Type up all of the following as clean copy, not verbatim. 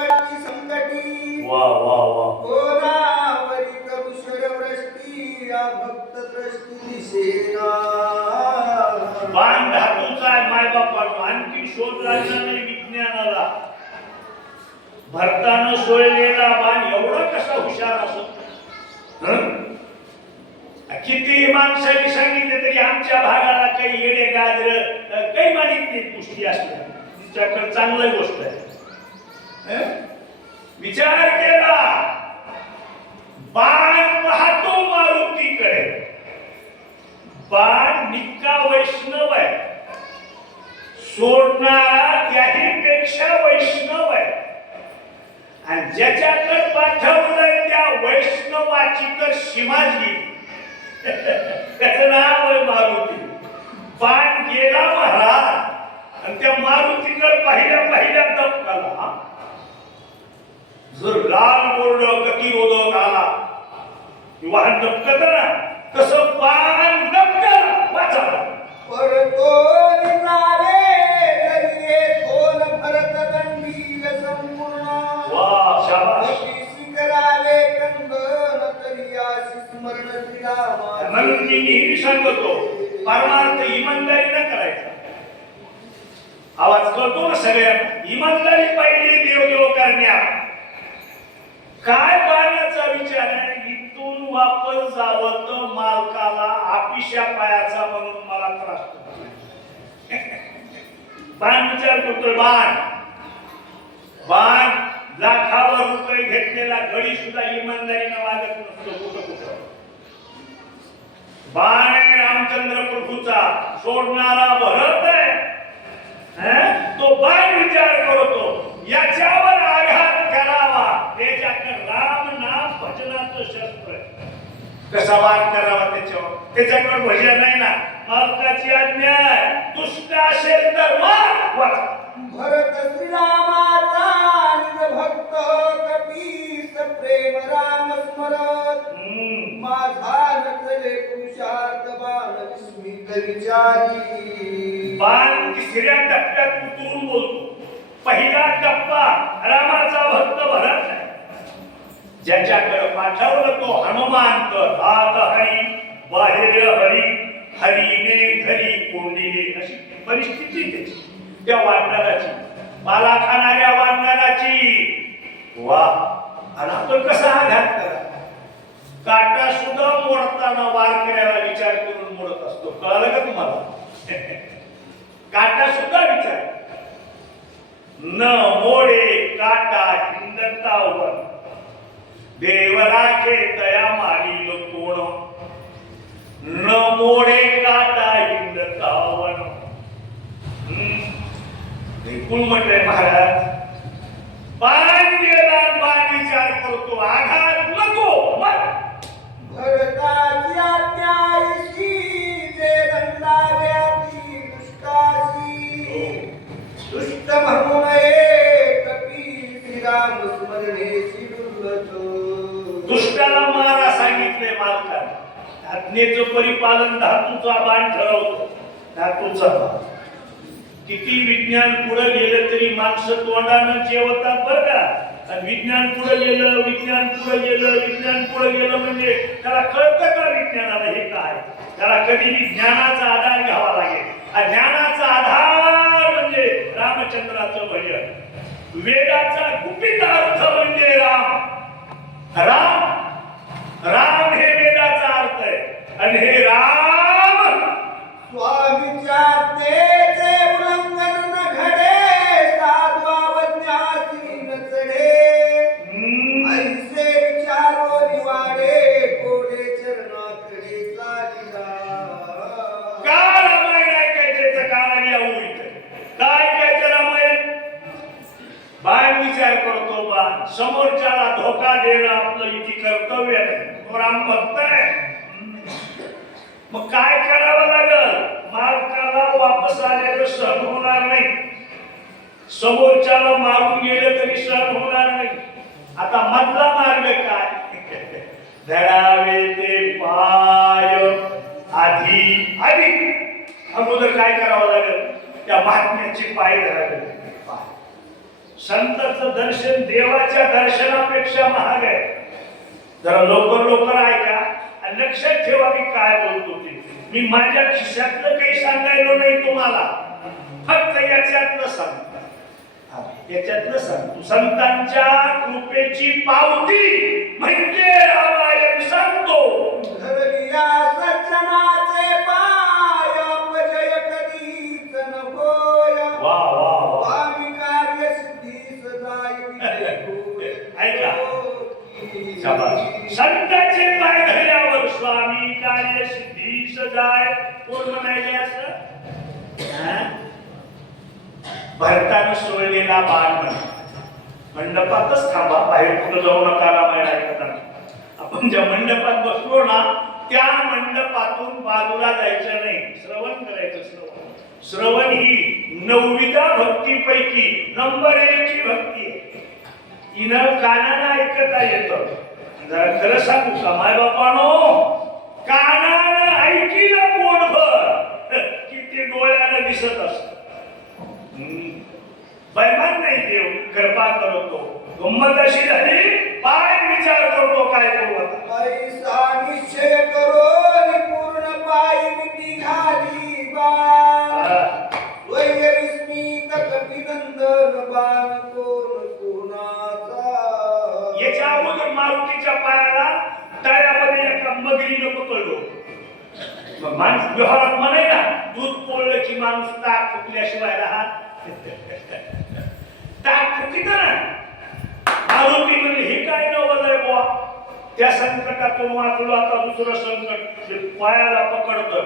संकटी वा वा वा गोदावरी करुषर वृष्टी या भक्त दृष्टी दिसेना. बाण धातूचा आहे माय बापानो. आणखी शोध लागला नाही विज्ञानाला. भरतानं सोडलेला बाण एवढा कसा हुशार असतो. किती माणसांनी सांगितले तरी आमच्या भागाला काही येडे गाजर काही मानित नाही. पुष्टी असल्या तुमच्याकडे चांगली गोष्ट आहे. विचार केला बाण पाहतो मारुतीकडे. बाण निक्का वैष्णव आहे. सोडणारा त्याहीपेक्षा वैष्णव आहे. आणि ज्याच्याकडे पाठवलंय त्या वैष्णवाची तर सीमाच त्याचं नाव आहे मारुती. बाण गेला महाराज आणि त्या मारुतीकडे पहिल्या दपकाला जर लाल बोर्ड गतिरोधक आला वाहन दपकत ना तसं बाण दपकला वाचवला. परतो निजावे दरिये थोल भरत दंडील संपूर्ण. वा शाबास. करावे कंगन करियासी स्मरण श्रीरामा. म्हणून मी नेहमी सांगतो परमार्थ इमानदारी न करायचा. आवाज कळतो ना सगळ्यांना. इमानदारी पाहिजे देव करण्यात. काय बाणाचा विचार आहे. इथून वापस जावं तर मालकाला आपिशा पायाचा म्हणून मला त्रास होतो. बाण विचार करतोय. बाण लाखावर रुपये घेतलेला घडी सुद्धा इमानदारीनं वागत नसतो. कुठं बाण आहे रामचंद्र प्रभूचा. सोडणारा भरत आहे. तो बाण विचार करतो याच्यावर आघात करावा. त्याच्याकडे राम नाम भजनाचं शस्त्र आहे. कसा वार करावा त्याच्याकडे भजन नाही ना. मालकाची आज्ञा आहे. दुष्ट असेल तर मार वाचा. भरत श्रीरामाचा निज भक्त कपीस प्रेम राम स्मरत. माझा नकले पुरुषार्थ बाण विस्मित विचारी. बाण तिसऱ्या टप्प्यात उतरून बोलतो. पहिला टप्पा रामाचा भक्त भरत आहे. ज्याच्याकडे पाठवलं तो हनुमांत. आत हरी बाहेर हरी हरीने घरी कोंडिले. अशी परिस्थिती त्याची त्या वानराची. माला खाणाऱ्या वानराची. वा. आणि आपण कसा आघात करा. काटा सुद्धा मोडताना वारकऱ्याला विचार करून मोडत असतो. कळालं का तुम्हाला. काटा सुद्धा विचार. न मोडे काटा हिंदतावर देव राखे तया मारील कोण. न मोडे काटा हिंदतावन. बिलकुल म्हटलंय महाराज. बाण गेला बाण विचार करतो. आघात नको मग. भरताची आज्ञा ऐशी जे दंडाव्याती दुष्टाची. दुष्ट म्हणू नये कपी श्रीराम स्मरणेची दुर्लभ. दुष्टाला मारा सांगितले मालकाने. आज्ञेचं परिपालन धातूचा बाण ठरवतो. धातूचा बाण. किती विज्ञान पुढे गेलं तरी माणसं तोंडानं जेवतात बरं का. आणि विज्ञान पुढे गेलं म्हणजे त्याला कळतं का विज्ञानाला हे काय. त्याला कधी ज्ञानाचा आधार घ्यावा लागेल. ज्ञानाचा आधार म्हणजे रामचंद्राचं भजन. वेदाचा गुपित अर्थ म्हणजे राम हे वेदाचा अर्थ आहे. आणि हे राम स्वामीच्या आज्ञेचे उल्लंघन न घडे. साधवावज्ञासी न चढे. ऐसे विचारो निवाडे कोडे चरणाकडे चालिला. का रामायण ऐकायचं कारण या उभीत काय ऐकायचं रामायण. बाण विचार करतो. बाण समोरच्याला धोका देणं आपलं इथे कर्तव्य नाही. तो राम भक्त आहे. मग काय करावं लागल. मालकाला वापस आलेलं सहन होणार नाही. समोरच्याला मारून गेलं तरी सहन होणार नाही. आता मधला मार्ग काय. धरावे ते पाय आधी अगोदर काय करावं लागेल. त्या महात्म्याचे पाय धरावे. संताचं दर्शन देवाच्या दर्शनापेक्षा महाग आहे. जरा लवकर लवकर ऐका आणि लक्षात ठेवा मी काय बोलतो ते. मी माझ्या खिशातलं काही सांगायलो नाही तुम्हाला, फक्त याच्यातलं सांगतो. याच्यातलं सांगतो. संतांच्या कृपेची पावती म्हणजे रामायण सांगतो. धरलिया सज्जनाचे पाय, अपजय कधीच न होय. वा वा वा. स्वामी कार्य सिद्धीस जाई होय. ऐका. शाबास. संतांचे पाय धरल्यावर स्वामी कार्य सिद्धीस जाय. कोण म्हणायचे असं? भरतानं सोडलेला बाण मंडपातच थांबा, बाहेर कुठं जाऊ नका रामायण ऐकताना. आपण ज्या मंडपात बसलो ना त्या मंडपातून बाजूला जायचं नाही, श्रवण करायचं. श्रवण ही 9विधा भक्तीपैकी नंबर 1 ची भक्ती आहे. हिनं कानानं ऐकता येतं. जरा खरं सांगू का माय बापानो, कानानं ऐकिलं पोटभर की ते डोळ्याला दिसत असत. बैमान नाही देव, कृपा करतो. गंमत अशी झाली, पाय विचार करतो काय करू आता. ऐसा निश्चय करो पूर्ण पाय मिटी घाली बाण. वय विस्मित कपिनंदन बाण कोण कोणाचा. याच्या अगोदर मारुतीच्या पायाला तळ्यामध्ये एका मगरीनं पकडलो. मग माणूस व्यवहारात म्हणे ना, दूध पोळलं की माणूस ताक फुकल्याशिवाय राहत. ताक फुकित ना. मारुती म्हणजे हे काय नवल आहे बुवा. त्या संकटातून वाचलो. आता दुसरं संकट पायाला पकडतं.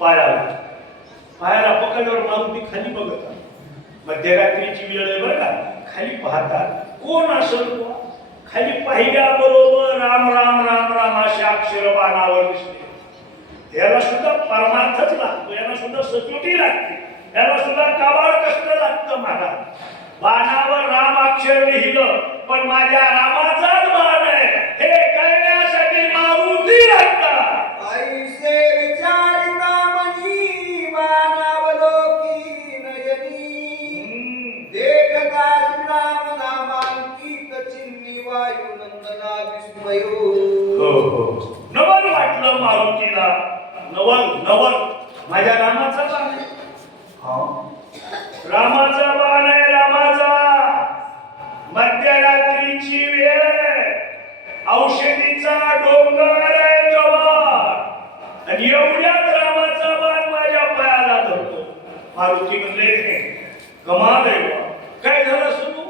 पायाला पकडल्यावर मारुती खाली बघत. मध्यरात्रीची वेळ आहे बरं का. खाली पाहतात कोण असेल बुवा. खाली पाहिल्याबरोबर राम राम राम राम असे अक्षर बाणावर दिसते. याला सुद्धा परमार्थच लागतो, याला सुद्धा सचोटी लागते, याला सुद्धा काबाड कष्ट लागतं. मला बाणावर राम अक्षर लिहिलं, पण माझ्या रामाचाच बाण आहे हे कळण्यासाठी मारुती लागतात. ऐसे विचारिता मनी बाणावलोकी नयनी. देखता श्रीराम नामांकित चिन्ही वायुनंदना विस्मयो. नवल वाटलं मारुतीला. नवल माझ्या रामाचा बाण आहे. रामाचा बाण आहे. रामाचा. मध्यरात्रीची वेळ, औषधीचा डोंगर आहे जवळ, आणि एवढ्यात रामाचा बाण माझ्या पायाला धरतो. मारुती म्हणले कमाल आहे बा. काय झालं सुरू.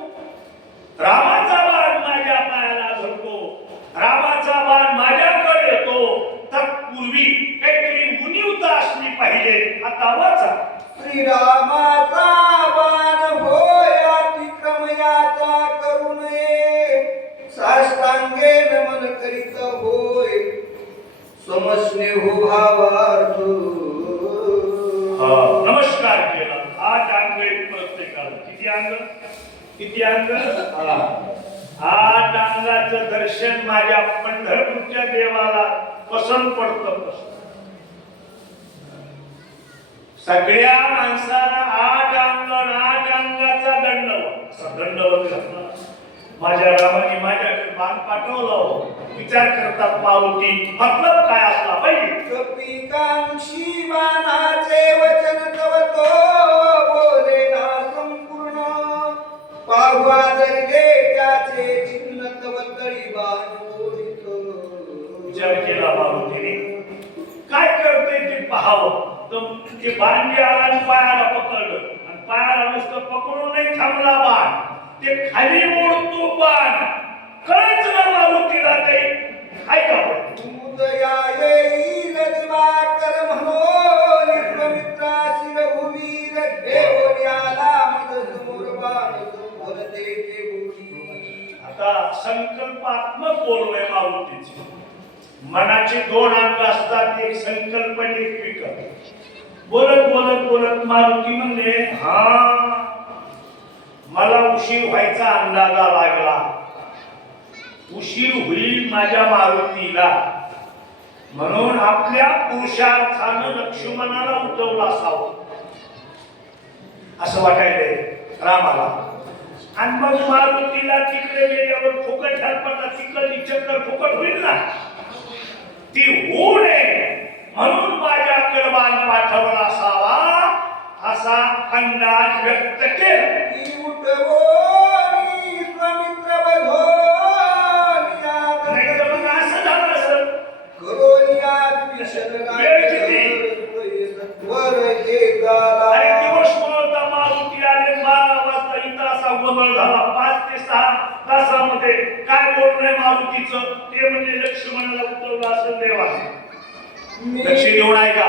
रामाचा बाण माझ्या पायाला धरतो, रामाचा बाण माझ्याकडे येतो. तत्पूर्वी काहीतरी उणीवता असली पाहिजे. आता वाचा. श्रीरामाचा बाण होय अतिक्रम याचा करू नये. साष्टांगे नमन करीत होय समस्ने हो भावार्थ. नमस्कार केला. 8 अंग प्रत्येकाला. किती अंग 8 अंगाचं दर्शन माझ्या पंढरपूरच्या देवाला पसंत पडतं. सगळ्या माणसाला 8 अंग 8 अंगाचा दंडवत घातला. माझ्या रामाने माझ्याकडे बाण पाठवलं. विचार करतात मारुती मतलब काय असला पाहिजे. कपिकांक्षी बाणाचे वचन तवतो बोले ना संपूर्ण. पाहुआ धरले त्याचे चिन्ह तवतळी बाण बोलित. विचार केला मारुतीने काय करते ते पाहावं. तर ते बाण जे आला आणि पायाला पकडलं, आणि पायाला नुसतं पकडून नाही थांबला बाण, ते खाली मोडतो बाण. कळच ना मारुतीला ते काय का पडतो. उदया येईल दिवाकर म्हणून विश्वामित्रासी रघुवीर घेऊन मद समोर बाण संभलते ते बुटी. आता संकल्पात्मक बोललोय मारुतीची. मनाचे 2 अंग असतात, एक संकल्प आणि एक विकल्प. बोलत मारुती म्हणले मला उशीर व्हायचा अंदाजा लागला. उशीर होईल माझ्या मारुतीला, म्हणून आपल्या पुरुषार्थानं लक्ष्मणाला उठवलं असावं असं वाटायलंय रामाला. आणि मग मारुतीला तिकडे गेल्यावर फुकट ढालपटा तिकडली चक्कर फुकट होईल ना, ती होऊ नये म्हणून माझ्याकडे बाण पाठवला असावा असा अंदाज व्यक्त केला. की उठवोनी स्वामित्र बघोनी नाही तर मग असं झालं सर. करोनी आज विषद वेळ किती? सत्वर एकाला अरे दिवस मोळता मारुती आले 12 वाजता इथं असा गोंधळ झाला. 5 ते 6 तासामध्ये काय बोलणं मारुतीचं ते म्हणजे लक्ष्मणाला उठवलं असं देवा. लक्ष देऊन ऐका,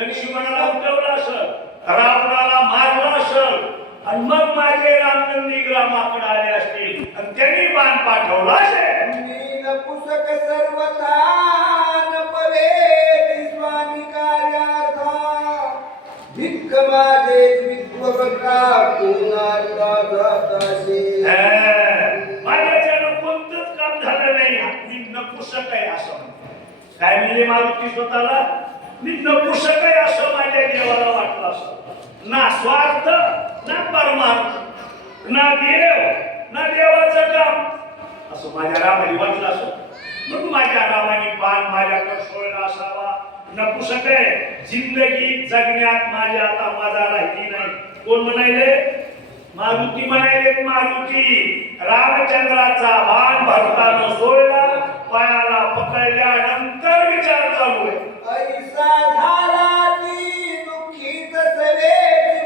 लक्ष्मणाला उठवलं असं, रावणाला मारलं असं आणि मग माझे रामनंदी ग्रामाकडे आले असतील आणि त्यांनी बाण पाठवला असेल. मी नपुसक सर्वथा नपवे स्वामी कार्यार्था भिक्ख माझे विद्ववका कोणाला जातासे. माझ्याच्यानं कोणतंच काम झालं नाही. मी नपुसक आहे असं काय म्हणजे मारुती स्वतःला मी नपुसक आहे असं माझ्या देवाला वाटलं असं. ना स्वार्थ ना परमार्थ ना देव ना देवाचं काम असं माझ्या रामाने वाटलं असं. मग माझ्या रामाने बाण माझ्याकडे सोडला असावा. नपुसक आहे जिंदगी जगण्यात माझी आता मजा राहिली नाही. कोण म्हणायले? मारुती म्हणायले. मारुती रामचंद्राचा बाण भरताना सोडला, पायाला पकडल्यानंतर विचार चालू आहे. ऐसा झाला ती दुःखीत सवे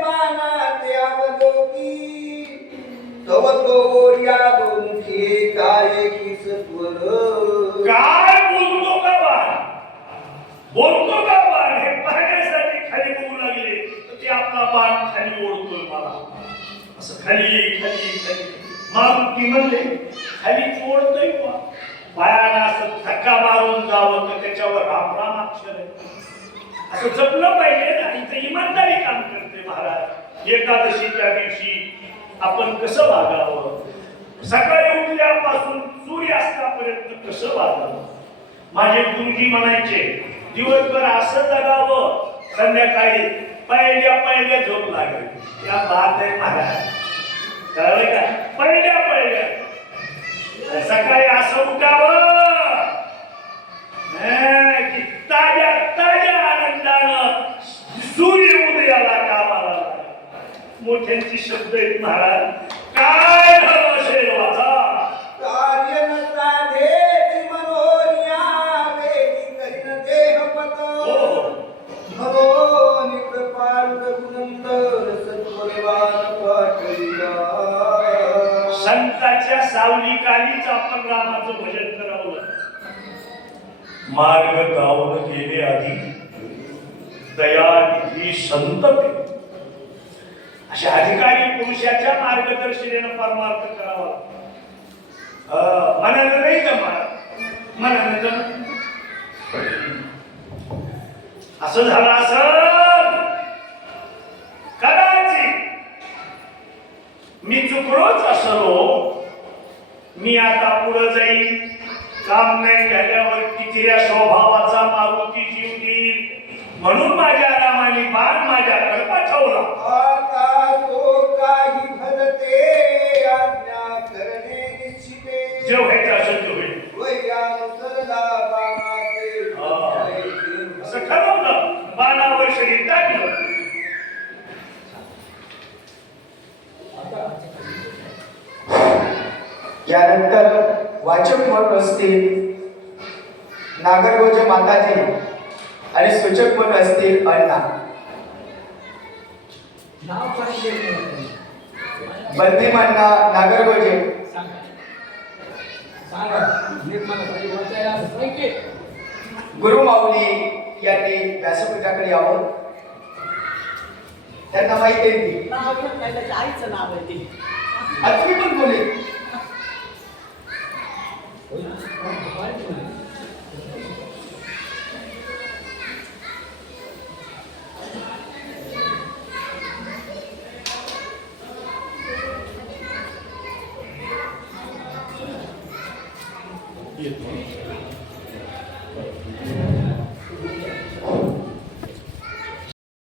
मानाते अवलोकी तव तो या दोन्ही काय की सत्वर. काय बोलतो का बाण? बोलतो का बाण? हे पाहण्यासाठी खाली बघू लागले तर ते आपला बाण खाली ओढतोय मला असं खाली खाली खाली. मारुती म्हणले खाली ओढतोय बा. पायाला असं धक्का मारून जावं तर त्याच्यावर राम राम अक्षर आहे असं जपलं पाहिजे ना. इथं इमानदारी काम करते महाराज. एकादशीच्या दिवशी आपण कसं वागावं, सकाळी उठल्यापासून सूर्यास्तापर्यंत कसं वागावं. माझे गुरुजी म्हणायचे दिवसभर असं जगावं, संध्याकाळी पहिल्या झोप लागेल. या बात आहे महाराज, कळलं का? पहिल्या सकाळी असं उठावं की ताज्या आनंदानं सूर्य उदयाला कामाला. मोठ्यांची शब्द आहेत महाराज. काय झालं असेल माझा कार्य न साधे मनोनिया वेदी करीन देहपत भगवान कृपाल रघुनंदन सत्वरवान पाठविला. संताच्या सावलीखालीच आपण रामाचं भजन करावं. मार्ग गावून गेले आधी दयानिधी संत ते. अशा अधिकारी पुरुषाच्या मार्गदर्शनाने परमार्थ करावा. मनानं नाही जमत, मनानं जमत. असं झालं असं कदाचित मी चुकलोच असलो. मी आता पुढे जाईल. काम नाही झाल्यावर तिच्या स्वभावाचा मारुती जीव देईल म्हणून माझ्या रामाने बाण माझ्याकडे पाठवला. आता तो काही भजते आज्ञा करणे निश्चिते. जे व्हायचं असेल तो होईल. वैयानुसरला बाणाचे असं ठरवलं. बाणावर शरीर टाकलं. यानंतर वाचक म्हणून असतील नागरगोज माताजी आणि सूचक म्हणून असतील अण्णा. बंदीमांना नागरगोजे गुरुमाऊली यांनी व्यासपीठाकडे यावं. त्यांना माहिती आहे की आईचं नाव आहे ते. आता तुम्ही पण बोले. येतो.